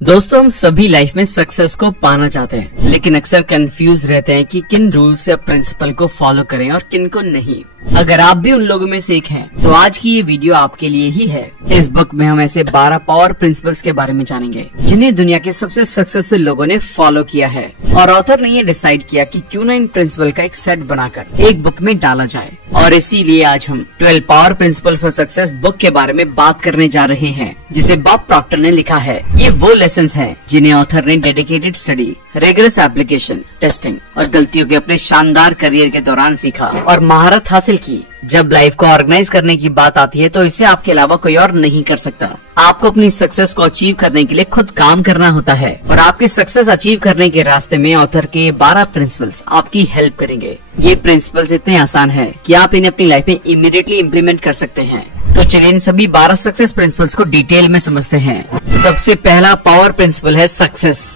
दोस्तों, हम सभी लाइफ में सक्सेस को पाना चाहते हैं, लेकिन अक्सर कंफ्यूज रहते हैं कि किन रूल्स या प्रिंसिपल को फॉलो करें और किन को नहीं। अगर आप भी उन लोगों में से एक हैं, तो आज की ये वीडियो आपके लिए ही है। इस बुक में हम ऐसे 12 पावर प्रिंसिपल्स के बारे में जानेंगे जिन्हें दुनिया के सबसे सक्सेसफुल लोगों ने फॉलो किया है, और ऑथर ने ये डिसाइड किया कि क्यों ना इन प्रिंसिपल का एक सेट बनाकर एक बुक में डाला जाए। और इसीलिए आज हम 12 power principle for success book के बारे में बात करने जा रहे हैं, जिसे बॉब प्रॉक्टर ने लिखा है। ये वो लेसन्स हैं जिन्हें ऑथर ने dedicated study, rigorous application, testing और गलतियों के अपने शानदार करियर के दौरान सीखा और महारत हासिल की। जब लाइफ को ऑर्गेनाइज करने की बात आती है, तो इसे आपके अलावा कोई और नहीं कर सकता। आपको अपनी सक्सेस को अचीव करने के लिए खुद काम करना होता है, और आपकी सक्सेस अचीव करने के रास्ते में ऑथर के 12 प्रिंसिपल्स आपकी हेल्प करेंगे। ये प्रिंसिपल्स इतने आसान है कि आप इन्हें अपनी लाइफ में इमीडिएटली इम्प्लीमेंट कर सकते हैं। तो चलिए इन सभी 12 सक्सेस प्रिंसिपल्स को डिटेल में समझते हैं। सबसे पहला पावर प्रिंसिपल है सक्सेस।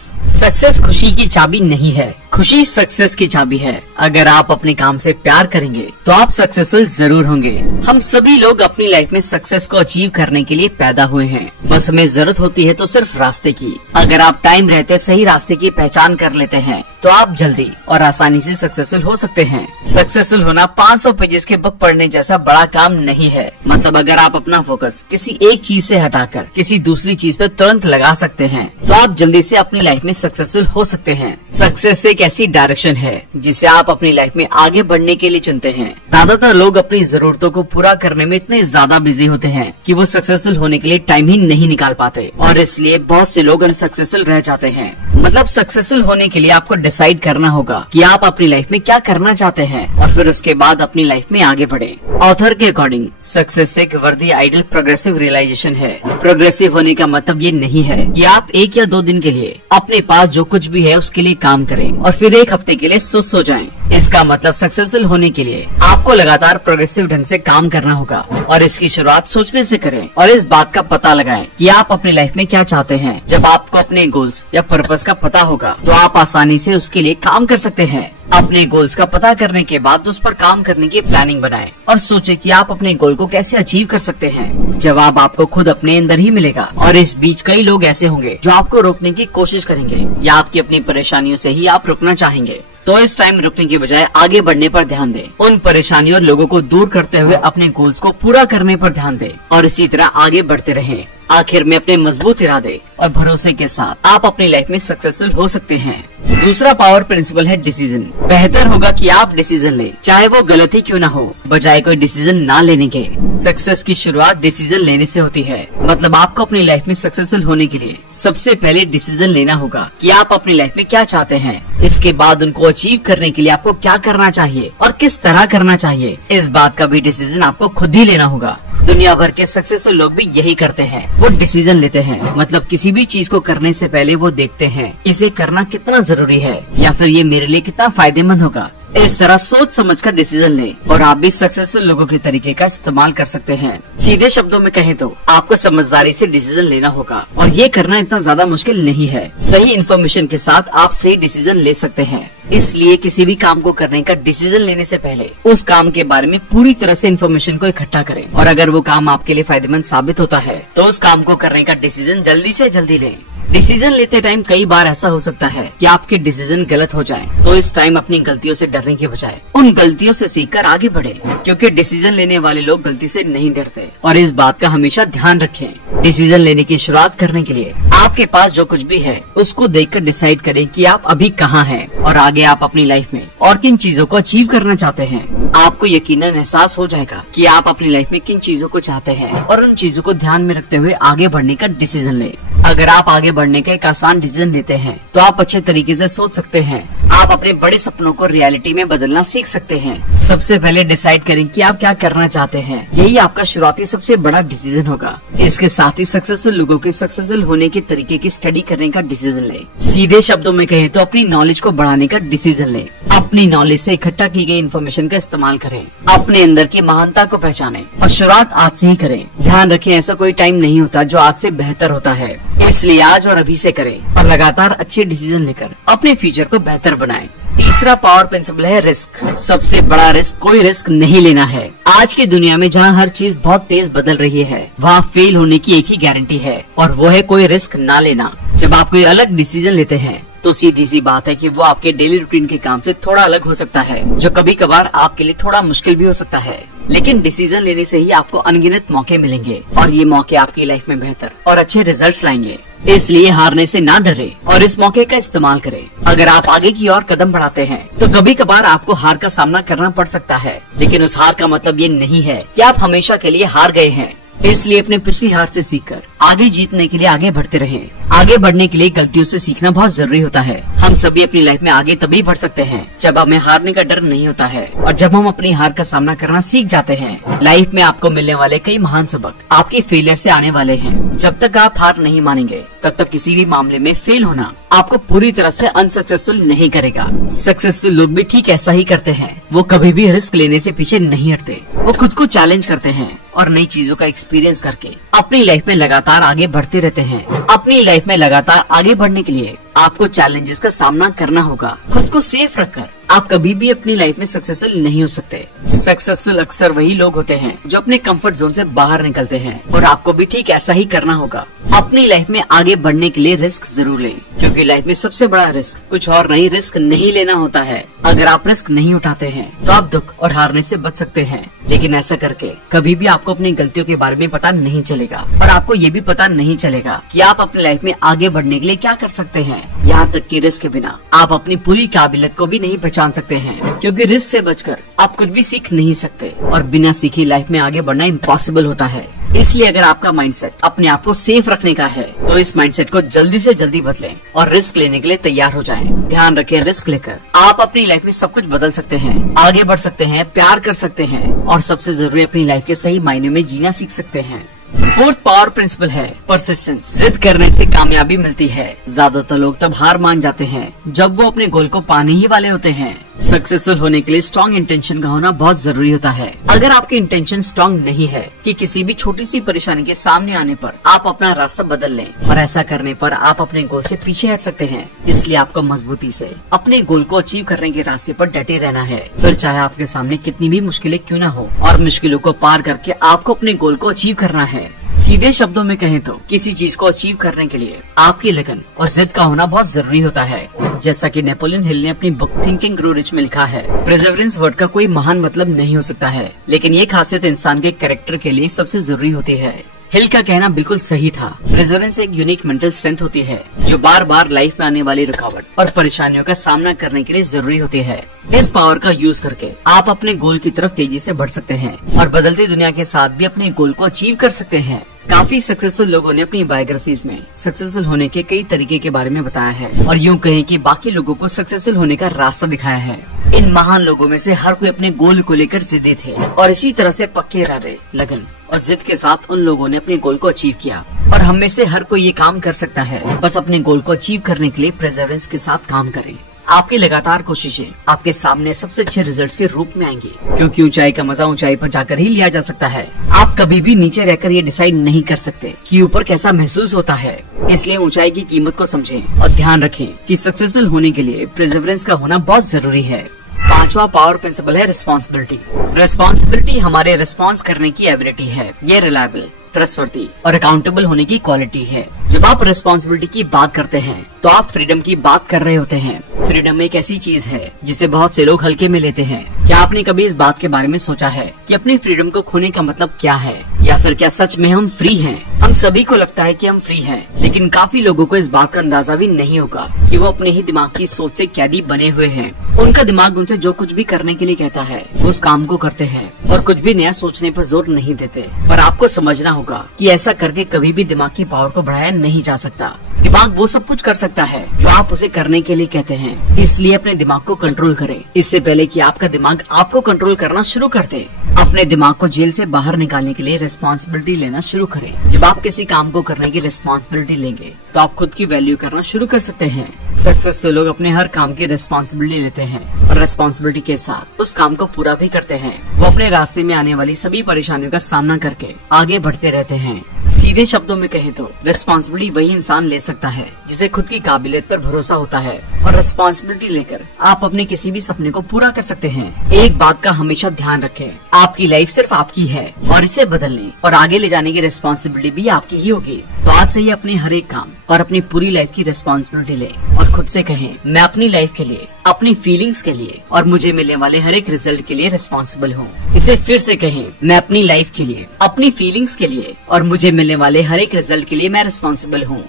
सक्सेस खुशी की चाबी नहीं है, खुशी सक्सेस की चाबी है। अगर आप अपने काम से प्यार करेंगे तो आप सक्सेसफुल जरूर होंगे। हम सभी लोग अपनी लाइफ में सक्सेस को अचीव करने के लिए पैदा हुए हैं, बस हमें जरूरत होती है तो सिर्फ रास्ते की। अगर आप टाइम रहते सही रास्ते की पहचान कर लेते हैं, तो आप जल्दी और आसानी से सक्सेसफुल हो सकते हैं। सक्सेसफुल होना 500 पेजेस के बुक पढ़ने जैसा बड़ा काम नहीं है। मतलब अगर आप अपना फोकस किसी एक चीज से हटाकर किसी दूसरी चीज पर तुरंत लगा सकते हैं, तो आप जल्दी से अपनी लाइफ में सक्सेसफुल हो सकते हैं। सक्सेस एक ऐसी डायरेक्शन है जिसे आप अपनी लाइफ में आगे बढ़ने के लिए चुनते हैं। ज्यादातर लोग अपनी जरूरतों को पूरा करने में इतने ज्यादा बिजी होते हैं कि वो सक्सेसफुल होने के लिए टाइम ही नहीं निकाल पाते, और इसलिए बहुत से लोग अनसक्सेसफुल रह जाते हैं। मतलब सक्सेसफुल होने के लिए आपको डिसाइड करना होगा कि आप अपनी लाइफ में क्या करना चाहते हैं, और फिर उसके बाद अपनी लाइफ में आगे बढ़े। ऑथर के अकॉर्डिंग सक्सेस एक वर्दी आइडियल प्रोग्रेसिव रियलाइजेशन है। प्रोग्रेसिव होने का मतलब ये नहीं है कि आप 1 या 2 दिन के लिए अपने पास जो कुछ भी है उसके लिए काम करें और फिर 1 हफ्ते के लिए सुस्त हो जाएं। इसका मतलब सक्सेसफुल होने के लिए आपको लगातार प्रोग्रेसिव ढंग से काम करना होगा, और इसकी शुरुआत सोचने से करें और इस बात का पता लगाएं कि आप अपनी लाइफ में क्या चाहते हैं। जब आपको अपने गोल्स या पर्पस का पता होगा, तो आप आसानी से उसके लिए काम कर सकते हैं। अपने गोल्स का पता करने के बाद उस पर काम करने की प्लानिंग बनाएं और सोचें कि आप अपने गोल को कैसे अचीव कर सकते हैं। जवाब आपको खुद अपने अंदर ही मिलेगा, और इस बीच कई लोग ऐसे होंगे जो आपको रोकने की कोशिश करेंगे या आपकी अपनी परेशानियों से ही आप रुकना चाहेंगे। तो इस टाइम रुकने के बजाय आगे बढ़ने पर ध्यान दें। उन परेशानियों और लोगों को दूर करते हुए अपने गोल्स को पूरा करने पर ध्यान दें, और इसी तरह आगे बढ़ते रहें। आखिर में अपने मजबूत इरादे और भरोसे के साथ आप अपनी लाइफ में सक्सेसफुल हो सकते हैं। दूसरा पावर प्रिंसिपल है डिसीजन। बेहतर होगा कि आप डिसीजन लें, चाहे वो गलत ही क्यों ना हो, बजाय कोई डिसीजन ना लेने के। सक्सेस की शुरुआत डिसीजन लेने से होती है। मतलब आपको अपनी लाइफ में सक्सेसफुल होने के लिए सबसे पहले डिसीजन लेना होगा कि आप अपनी लाइफ में क्या चाहते हैं। इसके बाद उनको अचीव करने के लिए आपको क्या करना चाहिए और किस तरह करना चाहिए, इस बात का भी डिसीजन आपको खुद ही लेना होगा। दुनिया भर के सक्सेसफुल लोग भी यही करते हैं, वो डिसीजन लेते हैं। मतलब किसी भी चीज को करने से पहले वो देखते हैं इसे करना कितना जरूरी है, या फिर ये मेरे लिए कितना फायदेमंद होगा। इस तरह सोच समझकर डिसीजन लें, और आप भी सक्सेसफुल लोगों के तरीके का इस्तेमाल कर सकते हैं। सीधे शब्दों में कहें तो आपको समझदारी से डिसीजन लेना होगा, और ये करना इतना ज्यादा मुश्किल नहीं है। सही इन्फॉर्मेशन के साथ आप सही डिसीजन ले सकते हैं। इसलिए किसी भी काम को करने का डिसीजन लेने से पहले उस काम के बारे में पूरी तरह से इन्फॉर्मेशन को इकट्ठा करें, और अगर वो काम आपके लिए फायदेमंद साबित होता है, तो उस काम को करने का डिसीजन जल्दी से जल्दी लें। डिसीजन लेते टाइम कई बार ऐसा हो सकता है कि आपके डिसीजन गलत हो जाएं, तो इस टाइम अपनी गलतियों से डरने के बजाय उन गलतियों से सीखकर आगे बढ़ें, क्योंकि डिसीजन लेने वाले लोग गलती से नहीं डरते। और इस बात का हमेशा ध्यान रखें। डिसीजन लेने की शुरुआत करने के लिए आपके पास जो कुछ भी है उसको देखकर डिसाइड करें कि आप अभी कहाँ हैं, और आगे आप अपनी लाइफ में और किन चीजों को अचीव करना चाहते हैं। आपको यकीनन एहसास हो जाएगा कि आप अपनी लाइफ में किन चीजों को चाहते हैं, और उन चीजों को ध्यान में रखते हुए आगे बढ़ने का डिसीजन लें। अगर आप आगे बढ़ने का एक आसान डिसीजन लेते हैं, तो आप अच्छे तरीके से सोच सकते हैं। आप अपने बड़े सपनों को रियलिटी में बदलना सीख सकते हैं। सबसे पहले डिसाइड करें कि आप क्या करना चाहते हैं। यही आपका शुरुआती सबसे बड़ा डिसीजन होगा। इसके साथ ही सक्सेसफुल लोगों के सक्सेसफुल होने के तरीके की स्टडी करने का डिसीजन लें। सीधे शब्दों में कहें तो अपनी नॉलेज को बढ़ाने का डिसीजन लें। अपनी नॉलेज से इकट्ठा की गई इन्फॉर्मेशन का इस्तेमाल करें। अपने अंदर की महानता को पहचानें, और शुरुआत आज से ही करें। ध्यान रखें, ऐसा कोई टाइम नहीं होता जो आज से बेहतर होता है। इसलिए आज और अभी से करें, और लगातार अच्छे डिसीजन लेकर अपने फ्यूचर को बेहतर बनाएं। तीसरा पावर प्रिंसिपल है रिस्क। सबसे बड़ा रिस्क कोई रिस्क नहीं लेना है। आज की दुनिया में जहाँ हर चीज बहुत तेज बदल रही है, वहाँ फेल होने की एक ही गारंटी है, और वो है कोई रिस्क ना लेना। जब आप कोई अलग डिसीजन लेते हैं तो सीधी सी बात है कि वो आपके डेली रूटीन के काम से थोड़ा अलग हो सकता है, जो कभी कभार आपके लिए थोड़ा मुश्किल भी हो सकता है। लेकिन डिसीजन लेने से ही आपको अनगिनत मौके मिलेंगे और ये मौके आपकी लाइफ में बेहतर और अच्छे रिजल्ट्स लाएंगे। इसलिए हारने से ना डरे और इस मौके का इस्तेमाल करें। अगर आप आगे की ओर कदम बढ़ाते हैं तो कभी कभार आपको हार का सामना करना पड़ सकता है, लेकिन उस हार का मतलब ये नहीं है कि आप हमेशा के लिए हार गए हैं। इसलिए अपने पिछली हार से सीखकर आगे जीतने के लिए आगे बढ़ते रहें। आगे बढ़ने के लिए गलतियों से सीखना बहुत जरूरी होता है। हम सभी अपनी लाइफ में आगे तभी बढ़ सकते हैं जब हमें हारने का डर नहीं होता है और जब हम अपनी हार का सामना करना सीख जाते हैं। लाइफ में आपको मिलने वाले कई महान सबक आपके फेलियर से आने वाले हैं। जब तक आप हार नहीं मानेंगे तब तक किसी भी मामले में फेल होना आपको पूरी तरह से अनसक्सेसफुल नहीं करेगा। सक्सेसफुल लोग भी ठीक ऐसा ही करते हैं। वो कभी भी रिस्क लेने से पीछे नहीं हटते। वो खुद को चैलेंज करते हैं और नई चीजों का एक्सपीरियंस करके अपनी लाइफ में लगातार आगे बढ़ते रहते हैं। अपनी लाइफ में लगातार आगे बढ़ने के लिए आपको चैलेंजेस का सामना करना होगा। खुद को सेफ रखकर आप कभी भी अपनी लाइफ में सक्सेसफुल नहीं हो सकते। सक्सेसफुल अक्सर वही लोग होते हैं जो अपने कंफर्ट जोन से बाहर निकलते हैं और आपको भी ठीक ऐसा ही करना होगा। अपनी लाइफ में आगे बढ़ने के लिए रिस्क जरूर लें, क्योंकि लाइफ में सबसे बड़ा रिस्क कुछ और नहीं, रिस्क नहीं लेना होता है। अगर आप रिस्क नहीं उठाते हैं तो आप दुख और हारने से बच सकते हैं, लेकिन ऐसा करके कभी भी आपको अपनी गलतियों के बारे में पता नहीं चलेगा और आपको ये भी पता नहीं चलेगा कि आप अपनी लाइफ में आगे बढ़ने के लिए क्या कर सकते हैं। यहाँ तक कि रिस्क के बिना आप अपनी पूरी काबिलियत को भी नहीं पहचान सकते हैं, क्योंकि रिस्क से बचकर आप कुछ भी सीख नहीं सकते और बिना सीखी लाइफ में आगे बढ़ना इम्पॉसिबल होता है। इसलिए अगर आपका माइंडसेट अपने आप को सेफ रखने का है तो इस माइंडसेट को जल्दी से जल्दी बदलें और रिस्क लेने के लिए तैयार हो जाएं। ध्यान रखें, रिस्क लेकर आप अपनी लाइफ में सब कुछ बदल सकते हैं, आगे बढ़ सकते हैं, प्यार कर सकते हैं और सबसे जरूरी अपनी लाइफ के सही मायने में जीना सीख सकते हैं। फोर्थ पावर प्रिंसिपल है परसिस्टेंस। जिद करने से कामयाबी मिलती है। ज्यादातर लोग तब हार मान जाते हैं जब वो अपने गोल को पाने ही वाले होते हैं। सक्सेसफुल होने के लिए स्ट्रॉन्ग इंटेंशन का होना बहुत जरूरी होता है। अगर आपकी इंटेंशन स्ट्रॉन्ग नहीं है कि किसी भी छोटी सी परेशानी के सामने आने पर आप अपना रास्ता बदल लें, और ऐसा करने पर आप अपने गोल से पीछे हट सकते हैं। इसलिए आपको मजबूती से अपने गोल को अचीव करने के रास्ते पर डटे रहना है, फिर चाहे आपके सामने कितनी भी मुश्किलें क्यों न हो, और मुश्किलों को पार करके आपको अपने गोल को अचीव करना है। सीधे शब्दों में कहें तो किसी चीज को अचीव करने के लिए आपकी लगन और जिद का होना बहुत जरूरी होता है। जैसा कि नेपोलियन हिल ने अपनी बुक थिंकिंग ग्रो रिच में लिखा है, परसेवरेंस वर्ड का कोई महान मतलब नहीं हो सकता है, लेकिन ये खासियत इंसान के कैरेक्टर के लिए सबसे जरूरी होती है। हिल का कहना बिल्कुल सही था। परसेवरेंस एक यूनिक मेंटल स्ट्रेंथ होती है जो बार बार लाइफ में आने वाली रुकावट और परेशानियों का सामना करने के लिए जरूरी होती है। इस पावर का यूज करके आप अपने गोल की तरफ तेजी से बढ़ सकते हैं और बदलती दुनिया के साथ भी अपने गोल को अचीव कर सकते हैं। काफी सक्सेसफुल लोगों ने अपनी बायोग्राफीज में सक्सेसफुल होने के कई तरीके के बारे में बताया है और यूं कहें कि बाकी लोगों को सक्सेसफुल होने का रास्ता दिखाया है। इन महान लोगों में से हर कोई अपने गोल को लेकर जिद्दी थे और इसी तरह से पक्के इरादे, लगन और जिद के साथ उन लोगों ने अपने गोल को अचीव किया। और हम में से हर कोई ये काम कर सकता है, बस अपने गोल को अचीव करने के लिए परसेवरेंस के साथ काम करें। आपकी लगातार कोशिशें आपके सामने सबसे अच्छे रिजल्ट्स के रूप में आएंगी, क्योंकि ऊंचाई का मजा ऊंचाई पर जाकर ही लिया जा सकता है। आप कभी भी नीचे रहकर ये डिसाइड नहीं कर सकते कि ऊपर कैसा महसूस होता है। इसलिए ऊंचाई की कीमत को समझें और ध्यान रखें कि सक्सेसफुल होने के लिए परसेवरेंस का होना बहुत जरूरी है। पांचवा पावर प्रिंसिपल है रिस्पॉन्सिबिलिटी। रिस्पॉन्सिबिलिटी हमारे रिस्पॉन्स करने की एबिलिटी है। ये रिलायबल, ट्रस्टवर्दी और अकाउंटेबल होने की क्वालिटी है। जब आप रिस्पॉन्सिबिलिटी की बात करते हैं तो आप फ्रीडम की बात कर रहे होते हैं। फ्रीडम एक ऐसी चीज है जिसे बहुत से लोग हल्के में लेते हैं। क्या आपने कभी इस बात के बारे में सोचा है कि अपनी फ्रीडम को खोने का मतलब क्या है, या फिर क्या सच में हम फ्री हैं? हम सभी को लगता है कि हम फ्री हैं, लेकिन काफी लोगों को इस बात का अंदाजा भी नहीं होगा कि वो अपने ही दिमाग की सोच से कैदी बने हुए हैं। उनका दिमाग उनसे जो कुछ भी करने के लिए कहता है उस काम को करते हैं और कुछ भी नया सोचने पर जोर नहीं देते। पर आपको समझना होगा कि ऐसा करके कभी भी दिमाग की पावर को बढ़ाया नहीं जा सकता। दिमाग वो सब कुछ कर सकता है जो आप उसे करने के लिए कहते हैं। इसलिए अपने दिमाग को कंट्रोल करें इससे पहले कि आपका दिमाग आपको कंट्रोल करना शुरू कर दे। अपने दिमाग को जेल से बाहर निकालने के लिए रिस्पॉन्सिबिलिटी लेना शुरू करें। जब आप किसी काम को करने की रिस्पॉन्सिबिलिटी लेंगे तो आप खुद की वैल्यू करना शुरू कर सकते हैं। सक्सेसफुल लोग अपने हर काम की रिस्पॉन्सिबिलिटी लेते हैं और रिस्पॉन्सिबिलिटी के साथ उस काम को पूरा भी करते हैं। वो अपने रास्ते में आने वाली सभी परेशानियों का सामना करके आगे बढ़ते रहते हैं। सीधे शब्दों में कहें तो रिस्पॉन्सिबिलिटी वही इंसान ले सकता है जिसे खुद की काबिलियत पर भरोसा होता है और रिस्पॉन्सिबिलिटी लेकर आप अपने किसी भी सपने को पूरा कर सकते हैं। एक बात का हमेशा ध्यान रखें, आपकी लाइफ सिर्फ आपकी है और इसे बदलने और आगे ले जाने की रिस्पॉन्सिबिलिटी भी आपकी ही होगी। तो आज से ही अपने हर एक काम और अपनी पूरी लाइफ की रिस्पॉन्सिबिलिटी लें और खुद से कहें, मैं अपनी लाइफ के लिए, अपनी फीलिंग्स के लिए और मुझे मिलने वाले हर एक रिजल्ट के लिए रिस्पॉन्सिबल हूँ। इसे फिर से कहें, मैं अपनी लाइफ के लिए, अपनी फीलिंग्स के लिए और मुझे मिलने वाले हर एक रिजल्ट के लिए मैं रिस्पॉन्सिबल हूँ।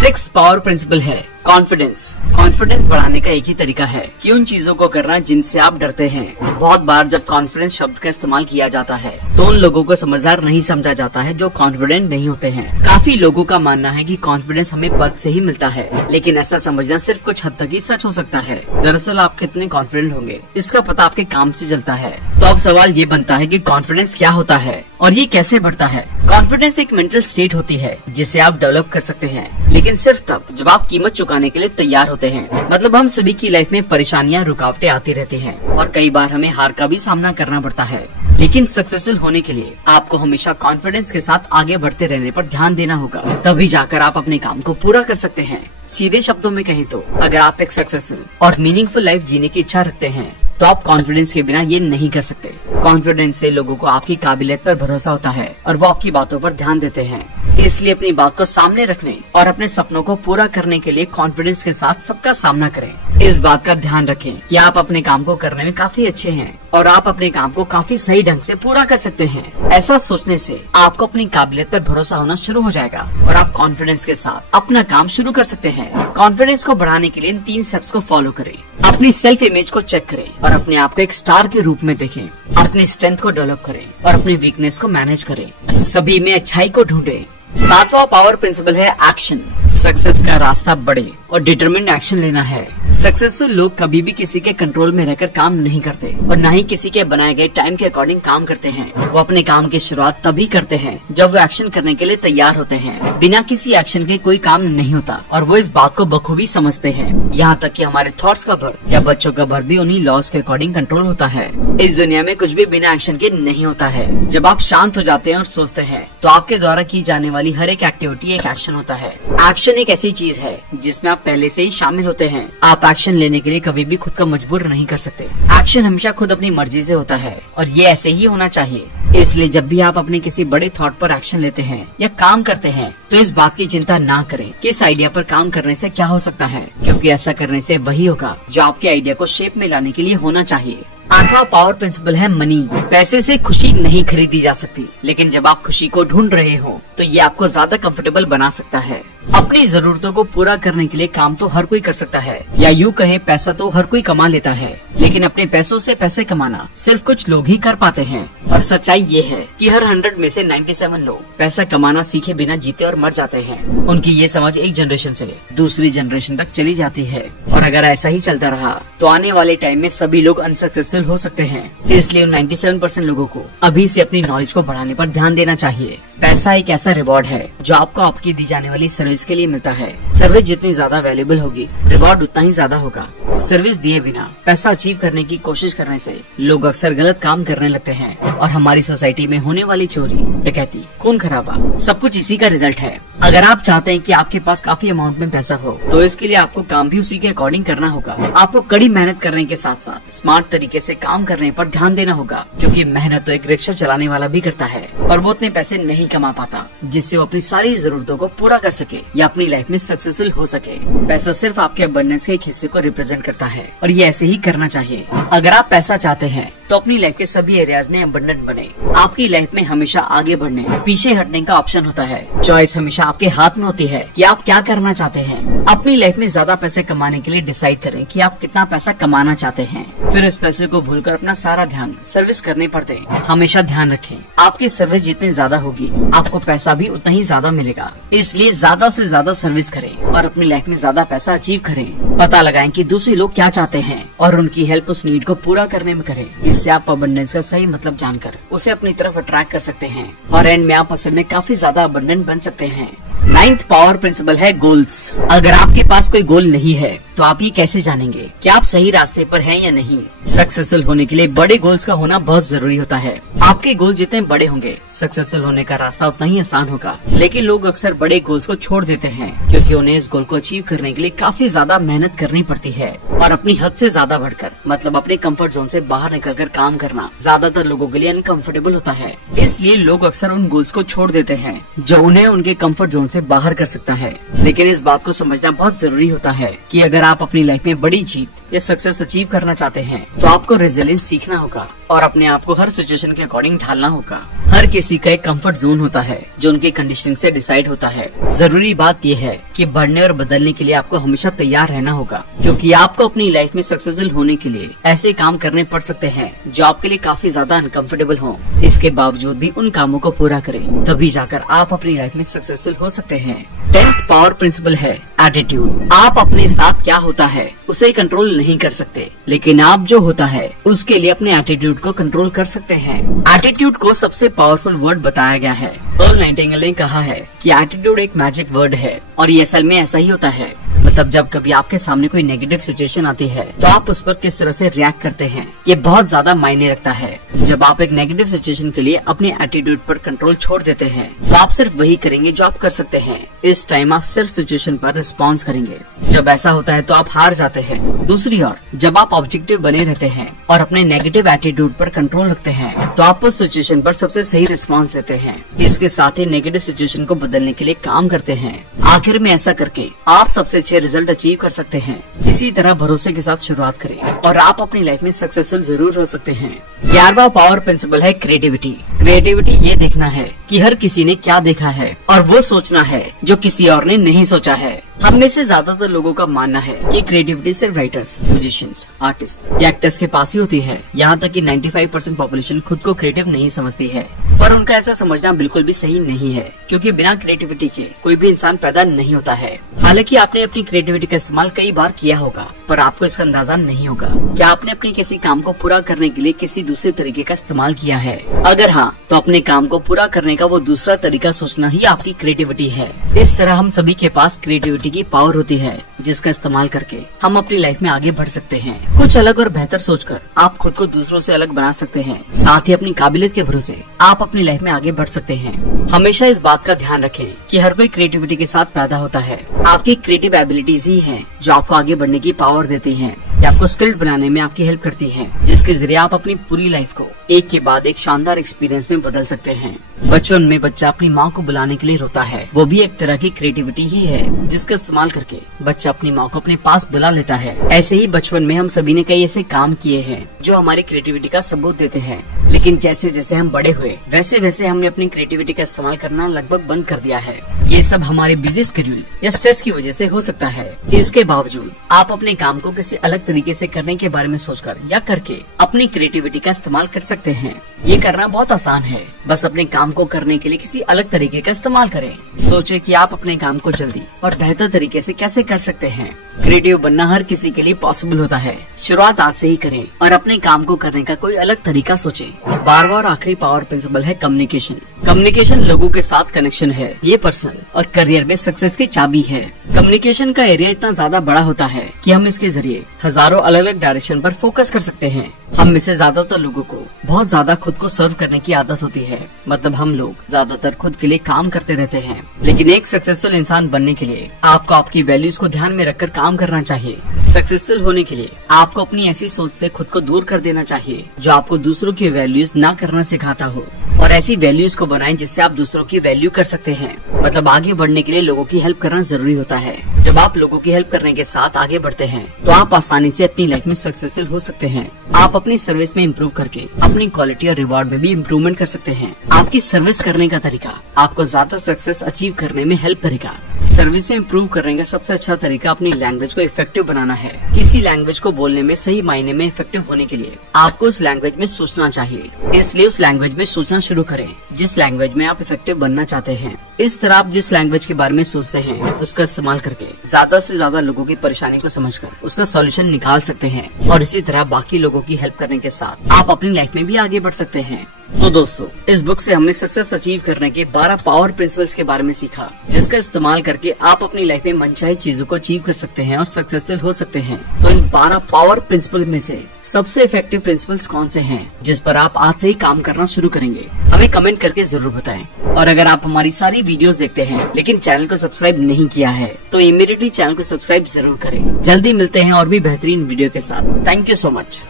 6 पावर प्रिंसिपल है कॉन्फिडेंस। कॉन्फिडेंस बढ़ाने का एक ही तरीका है कि उन चीजों को करना जिनसे आप डरते हैं। बहुत बार जब कॉन्फिडेंस शब्द का इस्तेमाल किया जाता है तो उन लोगों को समझदार नहीं समझा जाता है जो कॉन्फिडेंट नहीं होते हैं। काफी लोगों का मानना है कि कॉन्फिडेंस हमें बर्थ से ही मिलता है, लेकिन ऐसा समझना सिर्फ कुछ हद तक ही सच हो सकता है। दरअसल आप कितने कॉन्फिडेंट होंगे इसका पता आपके काम से चलता है। तो अब सवाल ये बनता है कि कॉन्फिडेंस क्या होता है और ये कैसे बढ़ता है। कॉन्फिडेंस एक मेंटल स्टेट होती है जिसे आप डेवलप कर सकते हैं, लेकिन सिर्फ तब जब आप कीमत चुकाने के लिए तैयार होते हैं। मतलब हम सभी की लाइफ में परेशानियां, रुकावटें आती रहती हैं और कई बार हमें हार का भी सामना करना पड़ता है, लेकिन सक्सेसफुल होने के लिए आपको हमेशा कॉन्फिडेंस के साथ आगे बढ़ते रहने पर ध्यान देना होगा। तभी जाकर आप अपने काम को पूरा कर सकते हैं। सीधे शब्दों में कहें तो अगर आप एक सक्सेसफुल और मीनिंगफुल लाइफ जीने की इच्छा रखते हैं तो आप कॉन्फिडेंस के बिना ये नहीं कर सकते। कॉन्फिडेंस से लोगों को आपकी काबिलियत पर भरोसा होता है और वो आपकी बातों पर ध्यान देते हैं। इसलिए अपनी बात को सामने रखने और अपने सपनों को पूरा करने के लिए कॉन्फिडेंस के साथ सबका सामना करें। इस बात का ध्यान रखें कि आप अपने काम को करने में काफी अच्छे हैं और आप अपने काम को काफी सही ढंग से पूरा कर सकते हैं। ऐसा सोचने से आपको अपनी काबिलियत पर भरोसा होना शुरू हो जाएगा और आप कॉन्फिडेंस के साथ अपना काम शुरू कर सकते हैं। कॉन्फिडेंस को बढ़ाने के लिए इन 3 स्टेप्स को फॉलो करें। अपनी सेल्फ इमेज को चेक करें और अपने आप को एक स्टार के रूप में देखें। अपनी स्ट्रेंथ को डेवलप करें और अपनी वीकनेस को मैनेज करें। सभी में अच्छाई को ढूंढें। 7वां पावर प्रिंसिपल है एक्शन। सक्सेस का रास्ता बढ़े और डिटरमिन्ड एक्शन लेना है। सक्सेसफुल लोग कभी भी किसी के कंट्रोल में रहकर काम नहीं करते और न ही किसी के बनाए गए टाइम के अकॉर्डिंग काम करते हैं। वो अपने काम की शुरुआत तभी करते हैं जब वो एक्शन करने के लिए तैयार होते हैं। बिना किसी एक्शन के कोई काम नहीं होता और वो इस बात को बखूबी समझते हैं। यहाँ तक कि हमारे थॉट्स का बर्थ या बच्चों का बर्थ भी उन्हीं लॉज के अकॉर्डिंग कंट्रोल होता है। इस दुनिया में कुछ भी बिना एक्शन के नहीं होता है। जब आप शांत हो जाते हैं और सोचते हैं तो आपके द्वारा की जाने वाली हर एक एक्टिविटी एक एक्शन होता है। एक्शन एक ऐसी चीज है जिसमें आप पहले से ही शामिल होते हैं। आप एक्शन लेने के लिए कभी भी खुद को मजबूर नहीं कर सकते। एक्शन हमेशा खुद अपनी मर्जी से होता है और ये ऐसे ही होना चाहिए। इसलिए जब भी आप अपने किसी बड़े थॉट पर एक्शन लेते हैं या काम करते हैं तो इस बात की चिंता ना करें कि इस आइडिया पर काम करने से क्या हो सकता है, क्योंकि ऐसा करने से वही होगा जो आपके आइडिया को शेप में लाने के लिए होना चाहिए। 8वां पावर प्रिंसिपल है मनी। पैसे से खुशी नहीं खरीदी जा सकती, लेकिन जब आप खुशी को ढूंढ रहे हो तो ये आपको ज्यादा कंफर्टेबल बना सकता है। अपनी जरूरतों को पूरा करने के लिए काम तो हर कोई कर सकता है, या यूँ कहें पैसा तो हर कोई कमा लेता है, लेकिन अपने पैसों से पैसे कमाना सिर्फ कुछ लोग ही कर पाते हैं। और सच्चाई ये है कि हर 100 में से 97 लोग पैसा कमाना सीखे बिना जीते और मर जाते हैं। उनकी ये समझ एक जनरेशन से दूसरी जनरेशन तक चली जाती है और अगर ऐसा ही चलता रहा तो आने वाले टाइम में सभी लोग अनसक्सेसफुल हो सकते हैं। इसलिए 97% लोगों को अभी से अपनी नॉलेज को बढ़ाने पर ध्यान देना चाहिए। पैसा एक ऐसा रिवॉर्ड है जो आपको आपकी दी जाने वाली सर्विस के लिए मिलता है। सर्विस जितनी ज्यादा वैल्यूएबल होगी, रिवॉर्ड उतना ही ज्यादा होगा। सर्विस दिए बिना पैसा अचीव करने की कोशिश करने से लोग अक्सर गलत काम करने लगते हैं और हमारी सोसाइटी में होने वाली चोरी, डकैती, खून खराबा सब कुछ इसी का रिजल्ट है। अगर आप चाहते हैं कि आपके पास काफी अमाउंट में पैसा हो तो इसके लिए आपको काम भी उसी के अकॉर्डिंग करना होगा। आपको कड़ी मेहनत करने के साथ साथ स्मार्ट तरीके से काम करने पर ध्यान देना होगा, क्योंकि मेहनत तो एक रिक्शा चलाने वाला भी करता है और वो उतने पैसे नहीं कमा पाता जिससे वो अपनी सारी जरूरतों को पूरा कर सके या अपनी लाइफ में सक्सेसफुल हो सके। पैसा सिर्फ आपके अबंडेंस के एक हिस्से को रिप्रेजेंट करता है और ये ऐसे ही करना चाहिए। अगर आप पैसा चाहते हैं तो अपनी लाइफ के सभी एरियाज में अबंडेंट बने। आपकी लाइफ में हमेशा आगे बढ़ने, पीछे हटने का ऑप्शन होता है। चॉइस हमेशा आपके हाथ में होती है कि आप क्या करना चाहते हैं। अपनी लाइफ में ज्यादा पैसे कमाने के लिए डिसाइड करें कि आप कितना पैसा कमाना चाहते हैं, फिर इस पैसे को भूलकर अपना सारा ध्यान सर्विस करने पर दें। हमेशा ध्यान रखें, आपकी सर्विस जितनी ज्यादा होगी आपको पैसा भी उतना ही ज्यादा मिलेगा। इसलिए ज्यादा से ज्यादा सर्विस करें और अपनी लाइफ में ज्यादा पैसा अचीव करें। पता लगाएं कि दूसरे लोग क्या चाहते हैं और उनकी हेल्प उस नीड को पूरा करने में करें। इससे आप अबंडेंस का सही मतलब जानकर उसे अपनी तरफ अट्रैक्ट कर सकते हैं और एंड में आप असल में काफी ज्यादा अबंडेंट बन सकते हैं। 9th पावर प्रिंसिपल है गोल्स। अगर आपके पास कोई गोल नहीं है तो आप ये कैसे जानेंगे कि आप सही रास्ते पर हैं या नहीं। सक्सेसफुल होने के लिए बड़े गोल्स का होना बहुत जरूरी होता है। आपके गोल जितने बड़े होंगे सक्सेसफुल होने का रास्ता उतना ही आसान होगा। लेकिन लोग अक्सर बड़े गोल्स को छोड़ देते हैं क्योंकि उन्हें इस गोल को अचीव करने के लिए काफी ज्यादा मेहनत करनी पड़ती है और अपनी हद से ज्यादा बढ़कर, मतलब अपने कंफर्ट जोन से बाहर निकलकर काम करना ज्यादातर लोगों के लिए अनकंफर्टेबल होता है। इसलिए लोग अक्सर उन गोल्स को छोड़ देते हैं जो उन्हें उनके कंफर्ट जोन से बाहर कर सकता है। लेकिन इस बात को समझना बहुत जरूरी होता है कि अगर आप अपनी लाइफ में बड़ी जीत या सक्सेस अचीव करना चाहते हैं तो आपको रेजिलियंस सीखना होगा और अपने आप को हर सिचुएशन के अकॉर्डिंग ढालना होगा। हर किसी का एक कंफर्ट जोन होता है जो उनकी कंडीशनिंग से डिसाइड होता है। जरूरी बात यह है कि बढ़ने और बदलने के लिए आपको हमेशा तैयार रहना होगा, क्योंकि आपको अपनी लाइफ में सक्सेसफुल होने के लिए ऐसे काम करने पड़ सकते हैं जो आपके लिए काफी ज्यादा अनकंफर्टेबल हो। इसके बावजूद भी उन कामों को पूरा करें, तभी जाकर आप अपनी लाइफ में सक्सेसफुल हो सकते हैं। 10th पावर प्रिंसिपल है एटीट्यूड। आप अपने साथ क्या होता है उसे कंट्रोल नहीं कर सकते, लेकिन आप जो होता है उसके लिए अपने एटीट्यूड को कंट्रोल कर सकते हैं। एटीट्यूड को सबसे पावरफुल वर्ड बताया गया है। अर्ल नाइटिंगेल ने कहा है कि एटीट्यूड एक मैजिक वर्ड है और ये असल में ऐसा ही होता है। मतलब जब कभी आपके सामने कोई नेगेटिव सिचुएशन आती है तो आप उस पर किस तरह से रिएक्ट करते हैं ये बहुत ज्यादा मायने रखता है। जब आप एक नेगेटिव सिचुएशन के लिए अपने एटीट्यूड पर कंट्रोल छोड़ देते हैं तो आप सिर्फ वही करेंगे जो आप कर सकते हैं। इस टाइम आप सिर्फ सिचुएशन पर रिस्पॉन्स करेंगे। जब ऐसा होता है तो आप हार जाते हैं। दूसरी ओर जब आप ऑब्जेक्टिव बने रहते हैं और अपने नेगेटिव एटीट्यूड पर कंट्रोल रखते हैं तो आप उस सिचुएशन पर सबसे सही रिस्पॉन्स देते हैं। इसके साथ ही नेगेटिव सिचुएशन को बदलने के लिए काम करते हैं। आखिर में ऐसा करके आप सबसे अच्छे रिजल्ट अचीव कर सकते हैं। इसी तरह भरोसे के साथ शुरुआत करें और आप अपनी लाइफ में सक्सेसफुल जरूर हो सकते हैं। 11वां पावर प्रिंसिपल है क्रिएटिविटी। क्रिएटिविटी ये देखना है कि हर किसी ने क्या देखा है और वो सोचना है जो किसी और ने नहीं सोचा है। हम में से ज्यादातर लोगों का मानना है कि क्रिएटिविटी सिर्फ राइटर्स, म्यूजिशियंस, आर्टिस्ट या एक्टर्स के पास ही होती है। यहाँ तक कि 95% पॉपुलेशन खुद को क्रिएटिव नहीं समझती है, पर उनका ऐसा समझना बिल्कुल भी सही नहीं है, क्योंकि बिना क्रिएटिविटी के कोई भी इंसान पैदा नहीं होता है। हालांकि आपने अपनी क्रिएटिविटी का इस्तेमाल कई बार किया होगा, पर आपको इसका अंदाजा नहीं होगा। क्या आपने अपने किसी काम को पूरा करने के लिए किसी दूसरे तरीके का इस्तेमाल किया है? अगर हाँ, तो अपने काम को पूरा करने का वो दूसरा तरीका सोचना ही आपकी क्रिएटिविटी है। इस तरह हम सभी के पास क्रिएटिविटी की पावर होती है, जिसका इस्तेमाल करके हम अपनी लाइफ में आगे बढ़ सकते हैं। कुछ अलग और बेहतर सोचकर आप खुद को दूसरों से अलग बना सकते हैं। साथ ही अपनी काबिलियत के भरोसे आप अपनी लाइफ में आगे बढ़ सकते हैं। हमेशा इस बात का ध्यान रखें कि हर कोई क्रिएटिविटी के साथ पैदा होता है। आपकी क्रिएटिव एबिलिटीज ही हैं जो आपको आगे बढ़ने की पावर देती हैं, या आपको स्किल्ड बनाने में आपकी हेल्प करती हैं, जिसके जरिए आप अपनी पूरी लाइफ को एक के बाद एक शानदार एक्सपीरियंस में बदल सकते हैं। बचपन में बच्चा अपनी माँ को बुलाने के लिए रोता है, वो भी एक तरह की क्रिएटिविटी ही है, जिसका इस्तेमाल करके बच्चा अपनी माँ को अपने पास बुला लेता है। ऐसे ही बचपन में हम सभी ने कई ऐसे काम किए हैं जो हमारी क्रिएटिविटी का सबूत देते हैं, लेकिन जैसे जैसे हम बड़े हुए वैसे वैसे हमने अपनी क्रिएटिविटी का इस्तेमाल करना लगभग बंद कर दिया है। ये सब हमारे बिजी शेड्यूल या स्ट्रेस की वजह से हो सकता है। इसके बावजूद आप अपने काम को किसी अलग तरीके से करने के बारे में सोचकर या करके अपनी क्रिएटिविटी का इस्तेमाल कर सकते हैं। ये करना बहुत आसान है, बस अपने काम को करने के लिए किसी अलग तरीके का इस्तेमाल करें। सोचें कि आप अपने काम को जल्दी और बेहतर तरीके से कैसे कर सकते हैं। क्रिएटिव बनना हर किसी के लिए पॉसिबल होता है। शुरुआत आज से ही करें और अपने काम को करने का कोई अलग तरीका सोचें। 12वां और आखिरी पावर प्रिंसिपल है कम्युनिकेशन। कम्युनिकेशन लोगों के साथ कनेक्शन है। ये पर्सनल और करियर में सक्सेस की चाबी है। कम्युनिकेशन का एरिया इतना ज्यादा बड़ा होता है कि हम इसके जरिए हजारों अलग अलग डायरेक्शन पर फोकस कर सकते हैं। हम में से ज्यादातर लोगों को बहुत ज्यादा खुद को सर्व करने की आदत होती है। मतलब हम लोग ज्यादातर खुद के लिए काम करते रहते हैं, लेकिन एक सक्सेसफुल इंसान बनने के लिए आपको आपकी वैल्यूज को ध्यान में रखकर काम करना चाहिए। सक्सेसफुल होने के लिए आपको अपनी ऐसी सोच से खुद को दूर कर देना चाहिए जो आपको दूसरों की वैल्यूज ना करना सिखाता हो, और ऐसी वैल्यूज को बनाएं जिससे आप दूसरों की वैल्यू कर सकते हैं। मतलब आगे बढ़ने के लिए लोगों की हेल्प करना जरूरी होता है। जब आप लोगों की हेल्प करने के साथ आगे बढ़ते हैं तो आप आसानी से अपनी लाइफ में सक्सेसफुल हो सकते हैं। आप अपनी सर्विस में इम्प्रूव करके अपनी क्वालिटी और रिवॉर्ड में भी इम्प्रूवमेंट कर सकते हैं। आपकी सर्विस करने का तरीका आपको ज्यादा सक्सेस अचीव करने में हेल्प करेगा। सर्विस में इम्प्रूव करने का सबसे अच्छा तरीका अपनी लैंग्वेज को इफेक्टिव बनाना है। किसी लैंग्वेज को बोलने में सही मायने में इफेक्टिव होने के लिए आपको उस लैंग्वेज में सोचना चाहिए। इसलिए उस लैंग्वेज में सोचना शुरू करें जिस लैंग्वेज में आप इफेक्टिव बनना चाहते हैं। इस तरह आप जिस लैंग्वेज के बारे में सोचते हैं उसका इस्तेमाल करके ज्यादा से ज्यादा लोगों की परेशानी को समझकर उसका सॉल्यूशन निकाल सकते हैं, और इसी तरह बाकी लोगों की हेल्प करने के साथ आप अपनी लाइफ में भी आगे बढ़ सकते हैं। तो दोस्तों, इस बुक से हमने सक्सेस अचीव करने के 12 पावर प्रिंसिपल्स के बारे में सीखा, जिसका इस्तेमाल करके आप अपनी लाइफ में मनचाही चीजों को अचीव कर सकते हैं और सक्सेसफुल हो सकते हैं। तो इन 12 पावर प्रिंसिपल में से सबसे इफेक्टिव प्रिंसिपल्स कौन से हैं, जिस पर आप आज से ही काम करना शुरू करेंगे? हमें कमेंट करके जरूर बताएं। और अगर आप हमारी सारी वीडियोस देखते हैं लेकिन चैनल को सब्सक्राइब नहीं किया है तो इमीडिएटली चैनल को सब्सक्राइब जरूर करें। जल्दी मिलते हैं और भी बेहतरीन वीडियो के साथ। Thank you so much.